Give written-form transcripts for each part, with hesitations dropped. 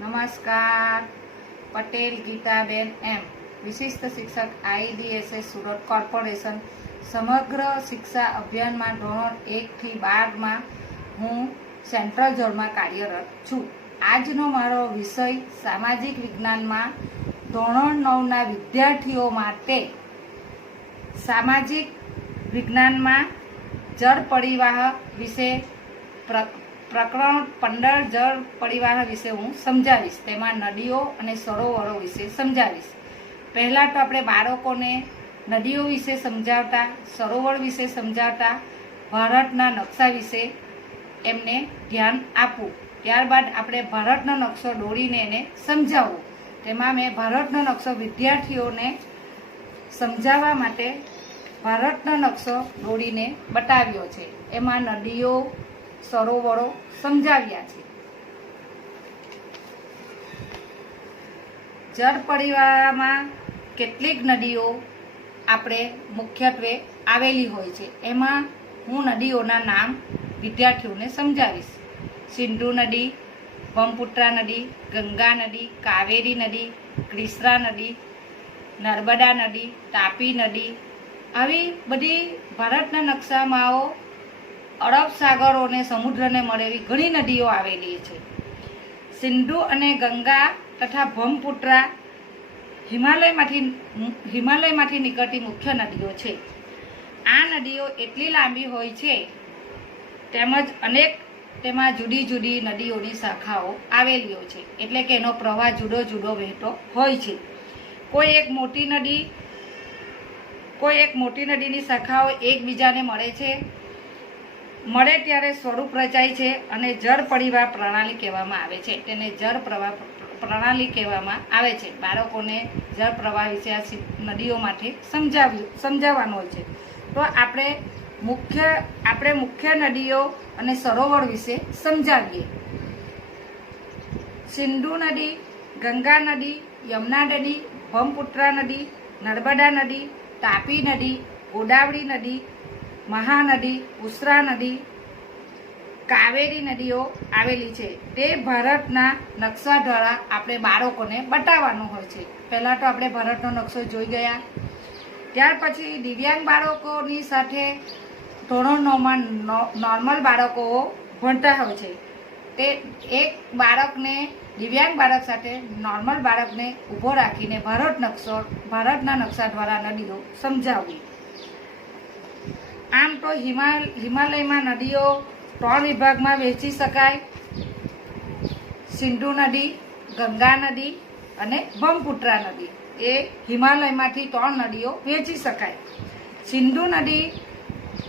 નમસ્કાર. પટેલ ગીતાબેન એમ, વિશિષ્ટ શિક્ષક, IDSS સુરત કોર્પોરેશન. સમગ્ર શિક્ષા અભિયાનમાં ધોરણ 1 થી 12માં હું સેન્ટ્રલ ઝોનમાં કાર્યરત છું. આજનો મારો વિષય સામાજિક વિજ્ઞાનમાં ધોરણ 9ના વિદ્યાર્થીઓ માટે સામાજિક વિજ્ઞાનમાં જળ પરિવાહ વિશે પ્રકરણ 15 જળ પરિવાહ વિશે હું સમજાવીશ. તેમાં નદીઓ અને સરોવરો વિશે સમજાવીશ. પહેલાં તો આપણે બાળકોને નદીઓ વિશે સમજાવતા, સરોવર વિશે સમજાવતા, ભારતના નકશા વિશે એમને ધ્યાન આપવું. ત્યારબાદ આપણે ભારતનો નકશો દોરીને એને સમજાવવું. તેમાં મેં ભારતનો નકશો વિદ્યાર્થીઓને સમજાવવા માટે ભારતનો નકશો દોરીને બતાવ્યો છે. એમાં નદીઓ, સરોવરો સમજાવ્યા છે. જળ પરિવારમાં કેટલીક નદીઓ આપણે મુખ્યત્વે આવેલી હોય છે. એમાં હું નદીઓના નામ વિદ્યાર્થીઓને સમજાવીશ. સિંધુ નદી, બ્રહ્મપુત્રા નદી, ગંગા નદી, કાવેરી નદી, કૃષ્ણા નદી, નર્મદા નદી, તાપી નદી, આવી બધી ભારતના નકશામાં અરબ સાગરો અને સમુદ્રને મળેલી ઘણી નદીઓ આવેલી છે. સિંધુ અને ગંગા તથા બ્રહ્મપુત્રા હિમાલયમાંથી નીકળતી મુખ્ય નદીઓ છે. આ નદીઓ એટલી લાંબી હોય છે, તેમજ તેમાં જુદી જુદી નદીઓની શાખાઓ આવેલી હોય છે. એટલે કે એનો પ્રવાહ જુદો જુદો વહેતો હોય છે. કોઈ એક મોટી નદીની શાખાઓ એકબીજાને મળે ત્યારે સ્વરૂપ રચાય છે અને જળ પરિવાહ પ્રણાલી કહેવામાં આવે છે. તેને જળ પ્રવાહ પ્રણાલી કહેવામાં આવે છે. બાળકોને જળ પ્રવાહ વિશે આ નદીઓમાંથી સમજાવવાનું હોય છે. તો આપણે મુખ્ય નદીઓ અને સરોવર વિશે સમજાવીએ. સિંધુ નદી, ગંગા નદી, યમુના નદી, બ્રહ્મપુત્રા નદી, નર્મદા નદી, તાપી નદી, ગોદાવરી નદી, મહાનદી, ઉષરા નદી, કાવેરી નદીઓ આવેલી છે. તે ભારતના નકશા દ્વારા આપણે બાળકોને બતાવવાનું હોય છે. પહેલાં તો આપણે ભારતનો નકશો જોઈ ગયા. ત્યાર પછી દિવ્યાંગ બાળકોની સાથે ધોરણ 9માં નોર્મલ બાળકો ભણતા હોય છે. તે એક બાળકને, દિવ્યાંગ બાળક સાથે નોર્મલ બાળકને ઊભો રાખીને ભારતના નકશા દ્વારા નદીઓ સમજાવવી. આમ તો હિમાલયમાં નદીઓ 3 વિભાગમાં વહેંચી શકાય. સિંધુ નદી, ગંગા નદી અને બ્રહ્મપુત્રા નદી. એ હિમાલયમાંથી 3 નદીઓ વહેંચી શકાય. સિંધુ નદી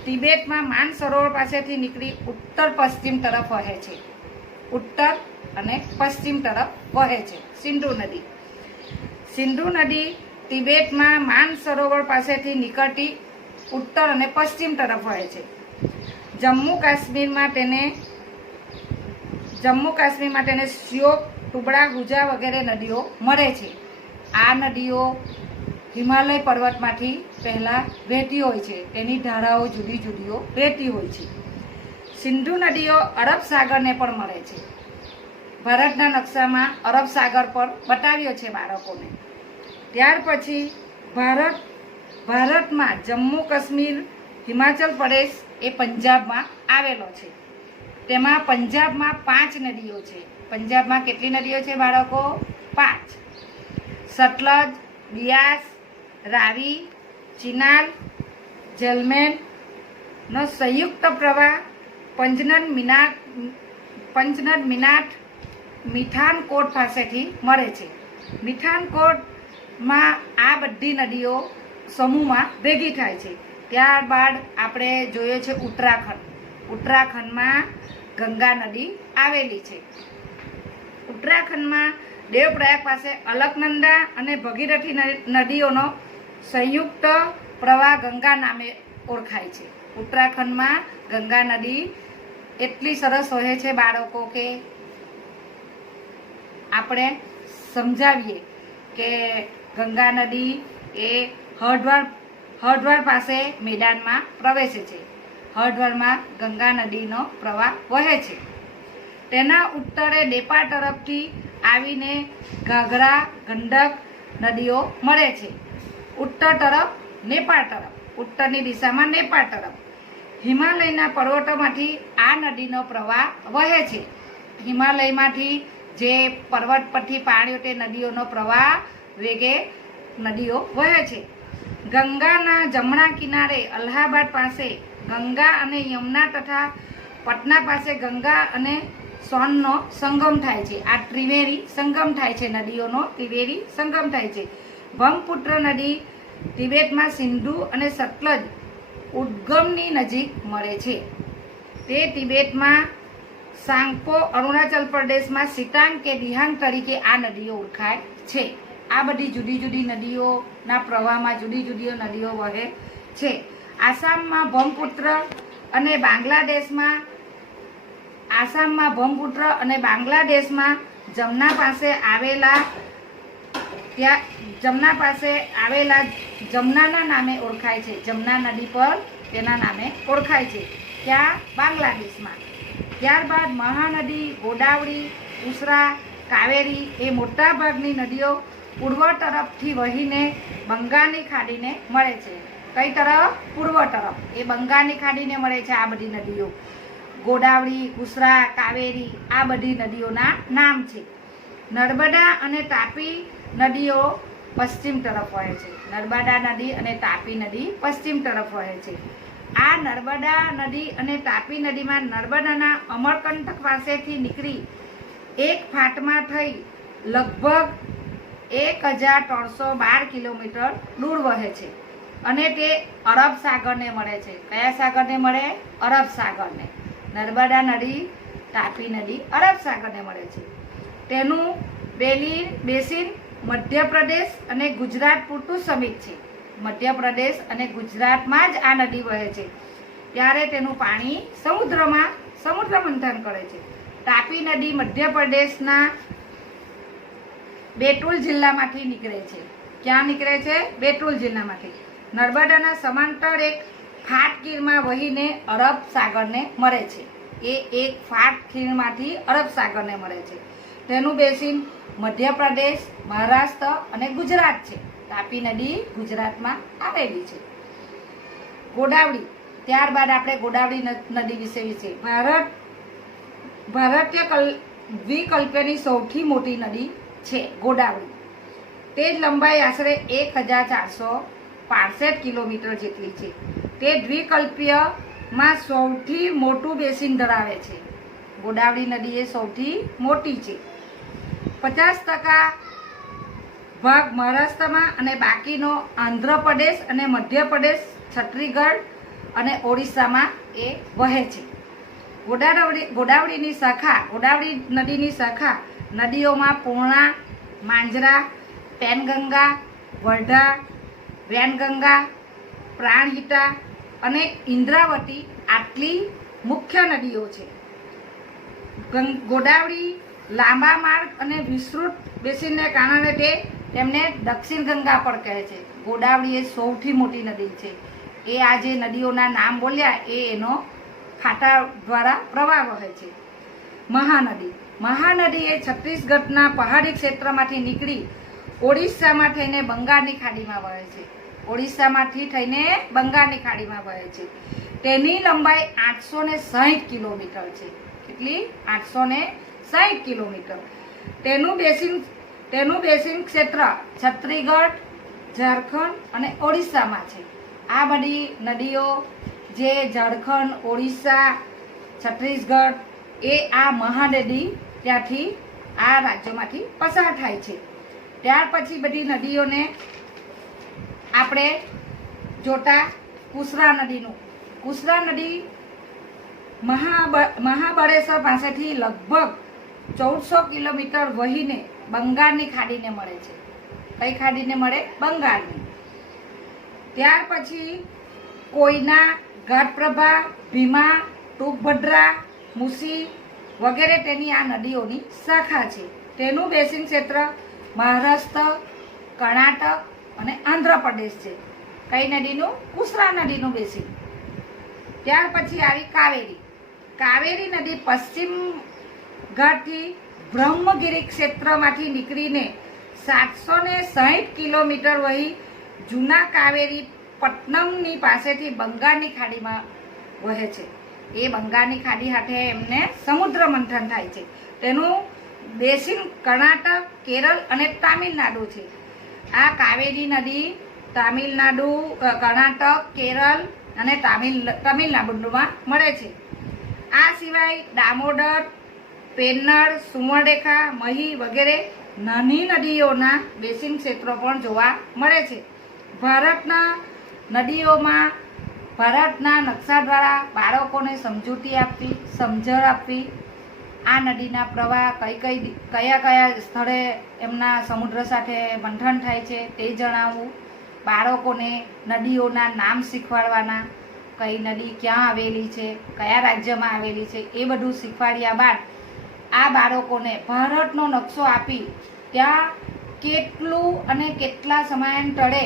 તિબેટમાં માનસરોવર પાસેથી નીકળી ઉત્તર પશ્ચિમ તરફ વહે છે. ઉત્તર અને પશ્ચિમ તરફ વહે છે સિંધુ નદી તિબેટમાં માનસરોવર પાસેથી નીકળતી ઉત્તર અને પશ્ચિમ તરફ વહે છે. જમ્મુ કાશ્મીરમાં તેને શ્યોક, ટુબડા, હુજા વગેરે નદીઓ મળે છે. આ નદીઓ હિમાલય પર્વતમાંથી પહેલાં વહેતી હોય છે. તેની ધારાઓ જુદી જુદીઓ વહેતી હોય છે. સિંધુ નદીઓ અરબ સાગરને પણ મળે છે. ભારતના નકશામાં અરબ સાગર પર બતાવ્યો છે બાળકોને. ત્યાર પછી ભારતમાં જમ્મુ કાશ્મીર, હિમાચલ પ્રદેશ એ પંજાબમાં આવેલો છે. તેમાં પંજાબમાં 5 નદીઓ છે. પંજાબમાં કેટલી નદીઓ છે બાળકો? 5. સતલજ, બિયાસ, રાવી, ચિનાબ, ઝેલમેનનો સંયુક્ત પ્રવાહ પંજનદ મીઠાનકોટ પાસેથી મળે છે. મીઠાનકોટમાં આ બધી નદીઓ સમૂહમાં ભેગી થાય છે. ત્યારબાદ આપણે જોઈએ છે ઉત્તરાખંડ. ઉત્તરાખંડમાં ગંગા નદી આવેલી છે. ઉત્તરાખંડમાં દેવપ્રયાગ પાસે અલકનંદા અને ભગીરથી નદીઓનો સંયુક્ત પ્રવાહ ગંગા નામે ઓળખાય છે. ઉત્તરાખંડમાં ગંગા નદી એટલી સરસ વહે છે બાળકો કે આપણે સમજાવીએ કે ગંગા નદી એ હરિદ્વાર પાસે મેદાનમાં પ્રવેશે છે. હરિદ્વારમાં ગંગા નદીનો પ્રવાહ વહે છે. તેના ઉત્તરે નેપાળ તરફથી આવીને ઘાઘરા ગંડક નદીઓ મળે છે. ઉત્તર તરફ નેપાળ તરફ, ઉત્તરની દિશામાં નેપાળ તરફ હિમાલયના પર્વતોમાંથી આ નદીનો પ્રવાહ વહે છે. હિમાલયમાંથી જે પર્વત પરથી પાણી તે નદીઓનો પ્રવાહ વેગે નદીઓ વહે છે. ગંગાના જમણા કિનારે અલ્હાબાદ પાસે ગંગા અને યમુના તથા પટના પાસે ગંગા અને સોનનો સંગમ થાય છે. આ ત્રિવેણી સંગમ થાય છે, નદીઓનો ત્રિવેણી સંગમ થાય છે. બ્રહ્મપુત્ર નદી તિબેટમાં સિંધુ અને સતલજ ઉદ્ગમની નજીક મળે છે. તે તિબેટમાં સાંગપો, અરુણાચલ પ્રદેશમાં સિટાંગ કે દિહાંગ તરીકે આ નદીઓ ઓળખાય છે. આ બધી જુદી જુદી નદીઓના પ્રવાહમાં જુદી જુદી નદીઓ વહે છે. આસામમાં બ્રહ્મપુત્ર અને બાંગ્લાદેશમાં જમના પાસે આવેલા જમનાના નામે ઓળખાય છે. જમના નદી પર તેના નામે ઓળખાય છે, ત્યાં બાંગ્લાદેશમાં. ત્યારબાદ મહાનદી, ગોદાવરી, ઉસરા, કાવેરી એ મોટાભાગની નદીઓ પૂર્વ તરફથી વહીને બંગાળની ખાડીને મળે છે. કઈ તરફ? પૂર્વ તરફ. એ બંગાળની ખાડીને મળે છે આ બધી નદીઓ. ગોદાવરી, ઉસરા, કાવેરી આ બધી નદીઓના નામ છે. નર્મદા અને તાપી નદીઓ પશ્ચિમ તરફ વહે છે. નર્મદા નદી અને તાપી નદી પશ્ચિમ તરફ વહે છે. આ નર્મદા નદી અને તાપી નદીમાં નર્મદાના અમરકંટક પાસેથી નીકળી એક ફાટમાં થઈ લગભગ 1312 કિલોમીટર દૂર વહે છે અને તે અરબ સાગરને મળે છે. કયા સાગરને મળે? અરબ સાગરને. નર્મદા નદી, તાપી નદી અરબ સાગરને મળે છે. તેનું બેસિન મધ્યપ્રદેશ અને ગુજરાત પૂરતું સમિત છે. મધ્યપ્રદેશ અને ગુજરાતમાં જ આ નદી વહે છે, ત્યારે તેનું પાણી સમુદ્ર મંથન કરે છે. તાપી નદી મધ્યપ્રદેશના બેતુલ જિલ્લામાંથી નીકળે છે. ક્યાં નીકળે છે? બેતુલ જિલ્લામાંથી. નર્મદાના સમાંતર એક ફાટ ખીણમાં વહીને અરબ સાગરને મળે છે. એ એક ફાટ ખીણમાંથી અરબ સાગરને મળે છે. તેનું બેસિન મધ્યપ્રદેશ, મહારાષ્ટ્ર અને ગુજરાત છે. તાપી નદી ગુજરાતમાં આવેલી છે. ગોદાવરી. ત્યારબાદ આપણે ગોદાવરી નદી વિશે ભારતીય દ્વિકલ્પની સૌથી મોટી નદી છે ગોદાવરી. તે જ લંબાઈ આશરે 1465 કિલોમીટર જેટલી છે. તે દ્વિકલ્પીયમાં સૌથી મોટું બેસિન ધરાવે છે. ગોદાવરી નદી એ સૌથી મોટી છે. 50% ભાગ મહારાષ્ટ્રમાં અને બાકીનો આંધ્રપ્રદેશ અને મધ્યપ્રદેશ, છત્તીસગઢ અને ઓડિશામાં એ વહે છે. ગોદાવરી નદીની શાખા નદીઓમાં પૂર્ણા, માંજરા, પેનગંગા, વર્ધા, વેનગંગા, પ્રાણહિતા અને ઇન્દ્રાવતી આટલી મુખ્ય નદીઓ છે. ગોદાવરી લાંબા માર્ગ અને વિસ્તૃત બેસિનને કારણે તેમને દક્ષિણ ગંગા પણ કહે છે. ગોદાવરી એ સૌથી મોટી નદી છે. એ આ જે નદીઓના નામ બોલ્યા એ એનો ખાતા દ્વારા પ્રવાહ વહે છે. મહાનદી એ છત્તીસગઢના પહાડી ક્ષેત્રમાંથી નીકળી ઓડિશામાં થઈને બંગાળની ખાડીમાં વહે છે. ઓડિશામાંથી થઈને બંગાળની ખાડીમાં વહે છે. તેની લંબાઈ 860 કિલોમીટર છે. કેટલી? 860 કિલોમીટર. તેનું બેસિન ક્ષેત્ર છત્તીસગઢ, ઝારખંડ અને ઓડિશામાં છે. આ બધી નદીઓ જે ઝારખંડ, ઓડિશા, છત્તીસગઢ એ આ મહાનદી ત્યાંથી આ રાજ્યોમાંથી પસાર થાય છે. ત્યાર પછી બધી નદીઓને આપણે જોતા કુશરા નદી મહાબળેશ્વર પાસેથી લગભગ 1400 કિલોમીટર વહીને બંગાળની ખાડીને મળે છે. કઈ ખાડીને મળે? બંગાળની. ત્યાર પછી કોયના, ઘાટપ્રભા, ભીમા, તુંગભદ્રા, મુસી વગેરે તેની આ નદીઓની શાખા છે. તેનું બેસિન ક્ષેત્ર મહારાષ્ટ્ર, કર્ણાટક અને આંધ્રપ્રદેશ છે. કઈ નદીનું? કુશરા નદીનું બેસિન. ત્યાર પછી આવી કાવેરી નદી પશ્ચિમ ઘાટથી બ્રહ્મગીરી ક્ષેત્રમાંથી નીકળીને 760 કિલોમીટર વહી જૂના કાવેરી પટ્ટનમની પાસેથી બંગાળની ખાડીમાં વહે છે. એ બંગાળની ખાડી સાથે એમને સમુદ્ર મંથન થાય છે. તેનું બેસિન કર્ણાટક, કેરળ અને તામિલનાડુ છે. આ કાવેરી નદી તામિલનાડુ, કર્ણાટક, કેરળ અને તમિલનાડુમાં મળે છે. આ સિવાય દામોદર, પેન્નર, સુવર્ણરેખા, મહી વગેરે નાની નદીઓના બેસિન ક્ષેત્રો પણ જોવા મળે છે. ભારતના નદીઓમાં ભારતના નકશા દ્વારા બાળકોને સમજૂતી આપવી, સમજણ આપવી, આ નદીના પ્રવાહ કયા સ્થળે એમના સમુદ્ર સાથે બંધન થાય છે તે જણાવવું, બાળકોને નદીઓના નામ શીખવાડવાના, કઈ નદી ક્યાં આવેલી છે, કયા રાજ્યમાં આવેલી છે, એ બધું શીખવાડ્યા બાદ આ બાળકોને ભારતનો નકશો આપી ત્યાં કેટલું અને કેટલા સમયાંતરે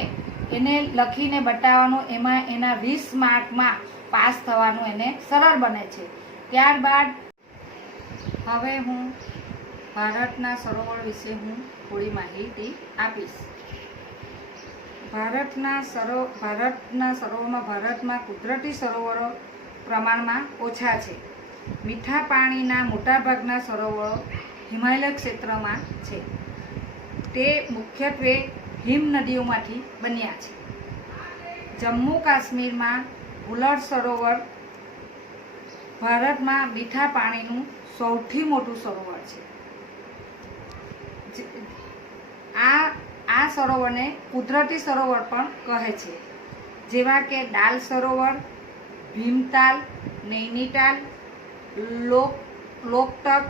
એને લખીને બતાવવાનું, એમાં એના 20 માર્કમાં પાસ થવાનું એને સરળ બને છે. ત્યારબાદ હવે હું ભારતના સરોવર વિશે થોડી માહિતી આપીશ. ભારતના સરોવરમાં ભારતમાં કુદરતી સરોવરો પ્રમાણમાં ઓછા છે. મીઠા પાણીના મોટાભાગના સરોવરો હિમાલય ક્ષેત્રમાં છે. તે મુખ્યત્વે હિમ નદીઓમાંથી બન્યા છે. જમ્મુ કાશ્મીરમાં ભુલડ સરોવર ભારતમાં મીઠા પાણીનું સૌથી મોટું સરોવર છે. આ સરોવરને કુદરતી સરોવર પણ કહે છે, જેવા કે દાલ સરોવર, ભીમતાલ, નૈનીતાલ, લોકટક,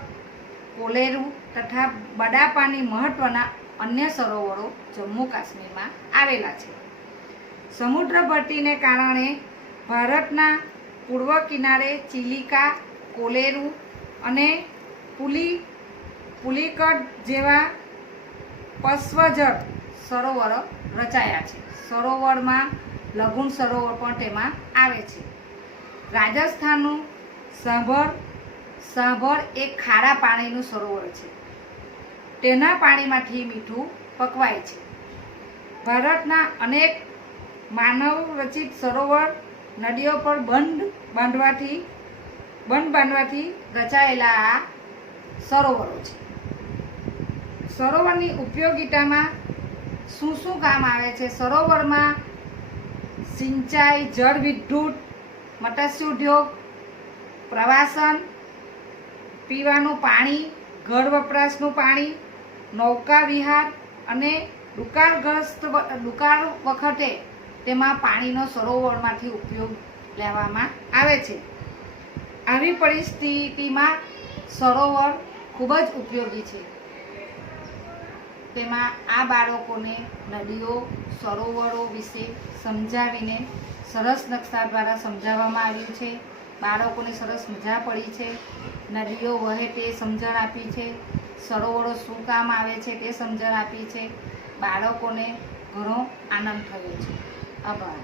કોલેરુ તથા બડાપાની મહત્વના અન્ય સરોવરો જમ્મુ કાશ્મીરમાં આવેલા છે. સમુદ્ર ભરતીને કારણે ભારતના પૂર્વ કિનારે ચિલિકા, કોલેરુ અને પુલિકટ જેવા પશ્વજળ સરોવરો રચાયા છે. સરોવરમાં લઘુણ સરોવર પણ તેમાં આવે છે. રાજસ્થાનનું સાંભર એક ખારા પાણીનું સરોવર છે. તેના પાણીમાંથી મીઠું પકવાય છે. ભારતના અનેક માનવ રચિત સરોવર નદીઓ પર બંધ બાંધવાથી રચાયેલા આ સરોવરો છે. સરોવરની ઉપયોગિતામાં શું કામ આવે છે? સરોવરમાં સિંચાઈ, જળ વિદ્યુત, મત્સ્ય ઉદ્યોગ, પ્રવાસન, પીવાનું પાણી, ઘર વપરાશનું પાણી, નૌકા વિહાર અને દુકાળ વખતે તેમાં પાણીનો સરોવરમાંથી ઉપયોગ લેવામાં આવે છે. આવી પરિસ્થિતિમાં સરોવર ખૂબ જ ઉપયોગી છે. તેમાં આ બાળકોને નદીઓ, સરોવરો વિશે સમજાવીને સરસ નકશા દ્વારા સમજાવવામાં આવ્યું છે. બાળકોને સરસ મજા પડી છે. નદીઓ વહે તે સમજણ આપી છે. સરોવરો શું કામ આવે છે તે સમજણ આપી છે. બાળકોને ઘણો આનંદ થયો છે. આભાર.